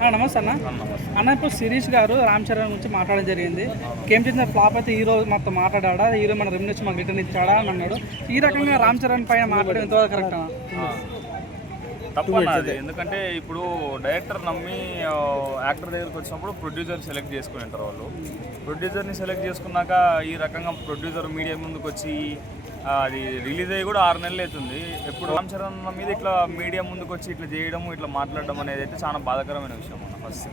నమస్తే అన్న. అన్న ఇప్పుడు శిరీష్ గారు రామ్ చరణ్ గురించి మాట్లాడడం జరిగింది. గేమ్ చేసిన ఫ్లాప్ అయితే హీరో మొత్తం మాట్లాడా, హీరో మన రెమ్యునరేషన్ మాకు రిటర్న్ ఇచ్చాడా అని అన్నాడు. ఈ రకంగా రామ్ చరణ్ పైన మాట్లాడడం ఎంతవరకు కరెక్ట్ అన్న? తప్పన్నది. ఎందుకంటే ఇప్పుడు డైరెక్టర్ నమ్మి యాక్టర్ దగ్గరికి వచ్చినప్పుడు ప్రొడ్యూసర్ సెలెక్ట్ చేసుకుని ఉంటారు. వాళ్ళు ప్రొడ్యూసర్ని సెలెక్ట్ చేసుకున్నాక ఈ రకంగా ప్రొడ్యూసర్ మీడియా ముందుకు వచ్చి అది రిలీజ్ అయ్యి కూడా 6 నెలలు అవుతుంది. ఎప్పుడు రామ్ చరణ్ మీద ఇట్లా మీడియా ముందుకు వచ్చి ఇట్లా చేయడం, ఇట్లా మాట్లాడడం అనేది అయితే చాలా బాధాకరమైన విషయం అన్న. ఫస్ట్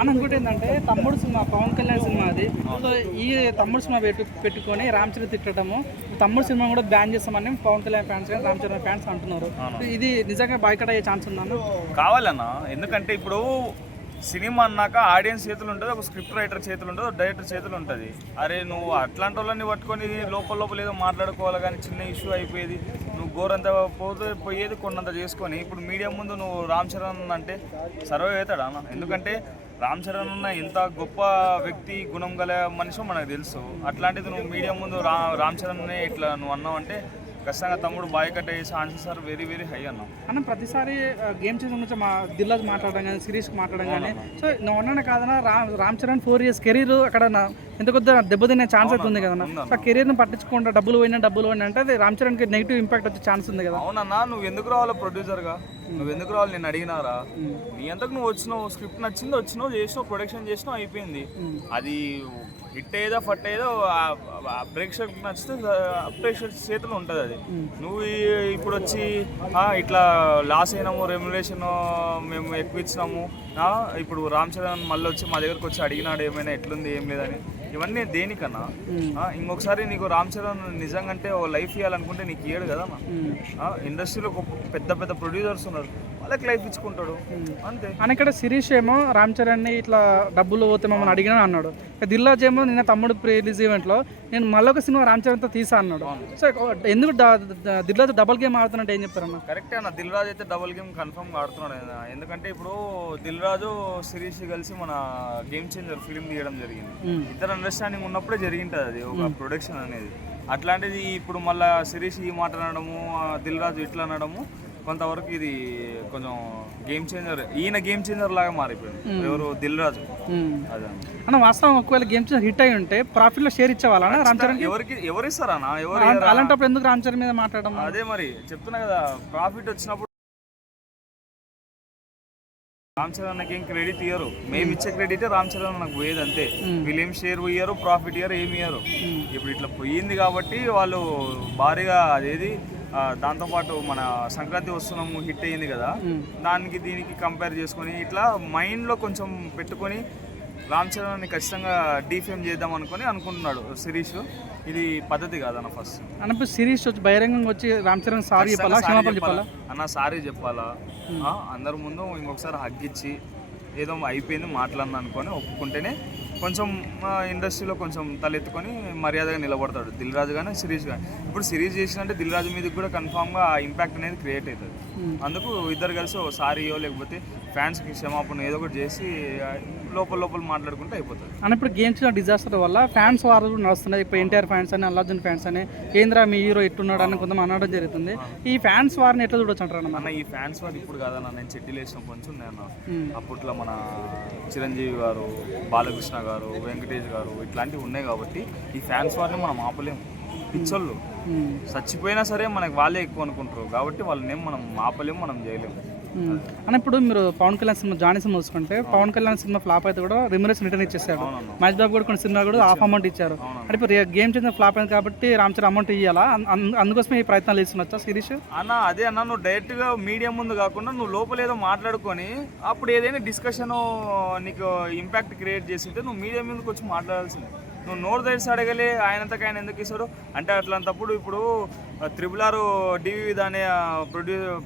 అని ఇంకోటి ఏంటంటే తమ్ముడు సినిమా, పవన్ కళ్యాణ్ సినిమా అది. సో ఈ తమ్ముడు సినిమా పెట్టుకొని రామ్ చరణ్ తిట్టడము, తమ్ముడు సినిమా కూడా బ్యాన్ చేస్తామని పవన్ కళ్యాణ్ ఫ్యాన్స్ కానీ రామ్ చరణ్ ఫ్యాన్స్ అంటున్నారు. ఇది నిజంగా బాయ్కట్ అయ్యే ఛాన్స్ ఉందన్న? కావాలన్నా. ఎందుకంటే ఇప్పుడు సినిమా అన్నాక ఆడియన్స్ చేతులు ఉంటుంది, ఒక స్క్రిప్ట్ రైటర్ చేతులు ఉంటుంది, ఒక డైరెక్టర్ చేతులు ఉంటుంది. అరే నువ్వు అట్లాంటి వాళ్ళని పట్టుకొని లోపల ఏదో మాట్లాడుకోవాలి కానీ చిన్న ఇష్యూ అయిపోయేది. నువ్వు గోరంత పోయేది కొన్నంత చేసుకొని ఇప్పుడు మీడియా ముందు నువ్వు రామ్ చరణ్ అంటే సర్వే అవుతాడా అన్న? ఎందుకంటే రామ్ చరణ్ ఉన్న ఎంత గొప్ప వ్యక్తి, గుణం గల మనిషి మనకు తెలుసు. అట్లాంటిది నువ్వు మీడియా ముందు రామ్ చరణ్నే ఇట్లా నువ్వు అన్నావు అంటే ఖచ్చితంగా తమ్ముడు బాయ్కట్ అయ్యే chances are very very high అన్నాం. అన్న ప్రతిసారి గేమ్ చేసిన గురించి దిల్రాజు మాట్లాడడం కానీ, సిరీస్కి మాట్లాడడం కానీ, సో నువ్వు అన్నా కాదన్నా రామ్ చరణ్ 4 years కెరీర్ అక్కడ ఎంత కొద్దిగా దెబ్బతినే ఛాన్స్ అయితే ఉంది కదన్నా. సో కెరీర్ని పట్టించుకుంటా డబ్బులు పోయినా అంటే అది రామ్ చరణ్కి నెగిటివ్ ఇంపాక్ట్ వచ్చే ఛాన్స్ ఉంది కదా. అవునన్నా, నువ్వు ఎందుకు రావాలో ప్రొడ్యూసర్గా, నువ్వు ఎందుకు రావాలి? నేను అడిగినారా? నీ అంతకు నువ్వు వచ్చినావు, స్క్రిప్ట్ నచ్చింది వచ్చినావు, చేసినావు, ప్రొడక్షన్ చేసినావు, అయిపోయింది. అది హిట్ అయ్యేదో ఫట్ అయ్యేదో ప్రేక్షకులకు నచ్చితే ప్రేక్షకుల చేతులు ఉంటుంది. అది నువ్వు ఇప్పుడు వచ్చి ఇట్లా లాస్ అయినాము, రెమ్యునరేషన్ మేము ఎక్కువ ఇచ్చినాము, ఇప్పుడు రామ్ చరణ్ మళ్ళీ వచ్చి మా దగ్గరకు వచ్చి అడిగినాడు ఏమైనా ఎట్లుంది ఏం లేదని, ఇవన్నీ దేనికన్నా? ఇంకొకసారి నీకు రామ్ చరణ్ నిజంగా ఓ లైఫ్ ఇవ్వాలనుకుంటే నీకు ఇయ్యడు కదా. ఇండస్ట్రీలో పెద్ద పెద్ద ప్రొడ్యూసర్స్ ఉన్నారు, వాళ్ళకి లైఫ్ ఇచ్చుకుంటాడు అంతే. అని ఇక్కడ శిరీష్ ఏమో రామ్ చరణ్ని ఇట్లా డబ్బులు పోతే మమ్మల్ని అడిగినా అన్నాడు. దిల్రాజ్ ఏమో నిన్న తమ్ముడు ప్రీ రిలీజ్ ఈవెంట్లో నేను మళ్ళొక సినిమా రామ్ చరణ్తో తీసా అన్నాడు. సో ఎందుకు దిల్రాజ్ డబుల్ గేమ్ ఆడుతున్నట్టు ఏం చెప్తారన్న? కరెక్టే అన్న, దిల్రాజ్ అయితే డబుల్ గేమ్ కన్ఫర్మ్గా ఆడుతున్నాడు. ఎందుకంటే ఇప్పుడు దిల్రాజు శిరీష్ కలిసి మన గేమ్ చేంజర్ ఫిలిం తీయడం జరిగింది. ఇద్దరు అండర్స్టాండింగ్ ఉన్నప్పుడే జరిగింటుంది అది ఒక ప్రొడక్షన్ అనేది. అట్లాంటిది ఇప్పుడు మళ్ళీ శిరీష్ ఈ మాట అనడము, దిల్రాజు ఇట్లా అనడము కొంతవరకు ఇది కొంచెం గేమ్ చేంజర్, ఈయన గేమ్ చేంజర్ లాగా మారిపోయింది. ఎవరు? దిల్రాజు. అదే అన్న వాస్తవం. ఒకవేళ గేమ్ చేంజర్ హిట్ అయి ఉంటే ప్రాఫిట్ లో షేర్ ఇచ్చేవాళ్ళ రామ్ చరణ్? ఎవరు ఇస్తారన్నా? ఎవరు? అలాంటప్పుడు ఎందుకు రామ్ చరణ్ మీద మాట్లాడడం? అదే మరి చెప్తున్నా కదా, ప్రాఫిట్ వచ్చినప్పుడు రామ్ చరణ్ అన్నకి ఏం క్రెడిట్ ఇయ్యరు. మేము ఇచ్చే క్రెడిట్ రామ్ చరణ్ నాకు పోయేది అంతే. వీళ్ళు ఏం షేర్ ఇయ్యరు, ప్రాఫిట్ ఇయ్యరు, ఏమి ఇయ్యరు. ఇప్పుడు ఇట్లా పోయింది కాబట్టి వాళ్ళు భారీగా అదేది దాంతోపాటు మన సంక్రాంతి వస్తున్నాము హిట్ అయ్యింది కదా, దానికి దీనికి కంపేర్ చేసుకొని ఇట్లా మైండ్లో కొంచెం పెట్టుకొని రామ్ చరణ్ని ఖచ్చితంగా డీఫేమ్ చేద్దాం అనుకుంటున్నాడు శిరీష్. ఇది పద్ధతి కాదన్న. ఫస్ట్ అన్నప్పుడు శిరీష్ వచ్చి బహిరంగంగా వచ్చి రామ్ చరణ్ సారీ చెప్పాలా, క్షమాపణ చెప్పాలా అన్న? సారీ చెప్పాలా, అందరి ముందు ఇంకొకసారి హగ్ ఇచ్చి ఏదో అయిపోయింది మాట్లాడిన అనుకొని ఒప్పుకుంటేనే కొంచెం ఇండస్ట్రీలో కొంచెం తలెత్తుకొని మర్యాదగా నిలబడతాడు దిల్రాజు కానీ సిరీస్ కానీ. ఇప్పుడు సిరీస్ చేసినంటే దిల్రాజు మీదకి కూడా కన్ఫామ్గా ఇంపాక్ట్ అనేది క్రియేట్ అవుతుంది. అందుకు ఇద్దరు కలిసి ఓ సారీయో లేకపోతే ఫ్యాన్స్కి క్షమాపణ ఏదో ఒకటి చేసి లోపల మాట్లాడుకుంటే అయిపోతుంది. అని ఇప్పుడు గేమ్స్ డిజాస్టర్ వల్ల ఫ్యాన్స్ వారు నడుస్తున్నాయి. ఇప్పుడు ఎన్టీఆర్ ఫ్యాన్స్ అని, అల్లు అర్జున్ ఫ్యాన్స్ అని, కేంద్ర మీ హీరో ఎట్టున్నాడు అని కొంతమంది అనడం జరుగుతుంది. ఈ ఫ్యాన్స్ వారిని ఎట్లా చూడొచ్చు అంటారు అన్న? ఈ ఫ్యాన్స్ వారు ఇప్పుడు కాదన్న, నేను చెట్టీలు వేసిన కొంచెం నేను అప్పట్లో మన చిరంజీవి గారు, బాలకృష్ణ గారు, వెంకటేష్ గారు ఇట్లాంటివి ఉన్నాయి కాబట్టి ఈ ఫ్యాన్స్ వారిని మనం ఆపలేము. పిచ్చోళ్ళు చచ్చిపోయినా సరే మనకి వాళ్ళే ఎక్కువ అనుకుంటారు కాబట్టి వాళ్ళని మనం ఆపలేము, మనం చేయలేము. అని ఇప్పుడు మీరు Pawan Kalyan cinema Johnny cinema చూసుకుంటే పవన్ కళ్యాణ్ సినిమా ఫ్లాప్ అయితే కూడా రెమ్యునరేషన్ రిటర్న్ ఇచ్చేసారు. మహేష్ బాబు కూడా కొన్ని సినిమా కూడా హాఫ్ అమౌంట్ ఇచ్చారు. అంటే ఇప్పుడు గేమ్ చేసిన ఫ్లాప్ అయింది కాబట్టి రామ్ చరణ్ అమౌంట్ ఇవ్వాలా? అందుకోసమే ఈ ప్రయత్నాలు చేస్తున్నచ్చా శిరీష్? అన్న అదే అన్న, నువ్వు డైరెక్ట్గా మీడియా ముందు కాకుండా నువ్వు లోపల ఏదో మాట్లాడుకొని అప్పుడు ఏదైనా డిస్కషన్ నీకు ఇంపాక్ట్ క్రియేట్ చేసింటే నువ్వు మీడియా ముందుకు వచ్చి మాట్లాడాల్సింది. నువ్వు నోరు తెరిచి అడగలే ఆయనంతకు ఆయన ఎందుకు ఇస్తాడు అంటే అట్లాంటప్పుడు ఇప్పుడు RRR డివి దాని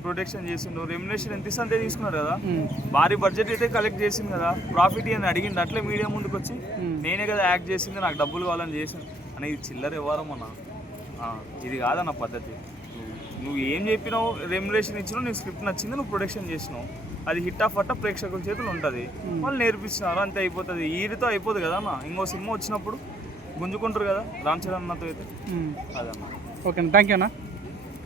ప్రొడక్షన్ చేసిండు, రెమ్యునరేషన్ ఎంత ఇస్తే అంతే తీసుకున్నారు కదా, భారీ బడ్జెట్ అయితే కలెక్ట్ చేసింది కదా, ప్రాఫిట్ అని అడిగింది. అట్లే మీడియా ముందుకు వచ్చి నేనే కదా యాక్ట్ చేసింది, నాకు డబ్బులు కావాలని చేసింది అని. ఇది చిల్లర వ్యవహారం అన్న, ఇది కాదన్న పద్ధతి. నువ్వు ఏం చెప్పినావు, రెమ్యునరేషన్ ఇచ్చినావు, నీకు స్క్రిప్ట్ నచ్చింది, నువ్వు ప్రొడక్షన్ చేసినావు, అది హిట్ ఆఫ్ అట్ట ప్రేక్షకుల చేతులు ఉంటుంది, వాళ్ళు నేర్పిస్తున్నారు అంతే, అయిపోతుంది. ఈరితో అయిపోదు కదా అన్న. ఇంకో సినిమా వచ్చినప్పుడు గుంజుకుంటారు కదా రామ్ చరణ్ అన్నతో అయితే. అదన్న. ఓకే, థ్యాంక్ యూ అన్న.